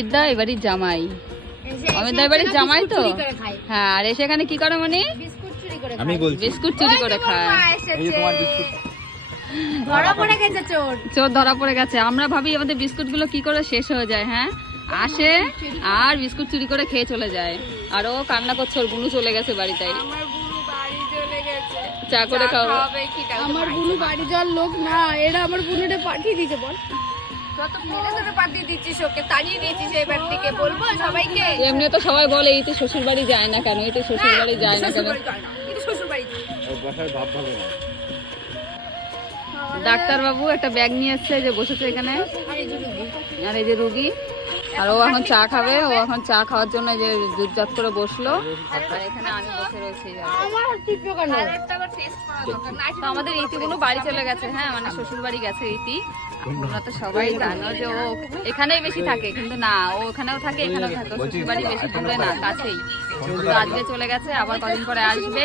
এবারই জামাই অমিতদা এবারই জামাই তো হ্যাঁ আর এসে এখানে কি করে মানে আমি বলছি বিস্কুট চুরি করে খায় এই যে তোমার বিস্কুট ধরা পড়ে গেছে চোর চোর ধরা পড়ে গেছে আমরা ভাবি আমাদের বিস্কুট গুলো কি করে শেষ হয়ে যায় হ্যাঁ আসে আর বিস্কুট চুরি করে খেয়ে চলে যায় আর ও কান্না করছে ওর বুনু চলে গেছে বাড়িতে আমার বুনু বাড়ি চলে গেছে চা করে খাওয়া আমার বুনু বাড়ি যাওয়ার লোক না এরা আমার বুনুটা পাঠিয়ে দিয়েছে বল কত ফেলে তোকে পাঠিয়ে দিচ্ছিস ওকে তাড়িয়ে দিয়েছিস এবার থেকে বলবো সবাইকে এমনি তো সবাই বলে এই তো শ্বশুর বাড়ি যায় না কেন এই তো শ্বশুর বাড়ি যায় না কেন কিন্তু শ্বশুর বাড়ি ওর বাসায় ভাব ভালো না ডাক্তার বাবু একটা ব্যাগ নিয়ে এসছে যে বসেছে এখানে আর এই যে রুগী আর ও এখন চা খাবে ও এখন চা খাওয়ার জন্য যে জুটজাট করে বসলো আর এখানে আমি বসে রয়েছি আমার টিপো কেন তো আমাদের ইতিগুলো বাড়ি চলে গেছে হ্যাঁ মানে শ্বশুর বাড়ি গেছে ইতি তোমরা তো সবাই জানো যে ও এখানেই বেশি থাকে কিন্তু না ও ওখানেও থাকে এখানেও থাকে শ্বশুর বাড়ি বেশি দূরে না কাছেই তো আজকে চলে গেছে আবার কদিন পরে আসবে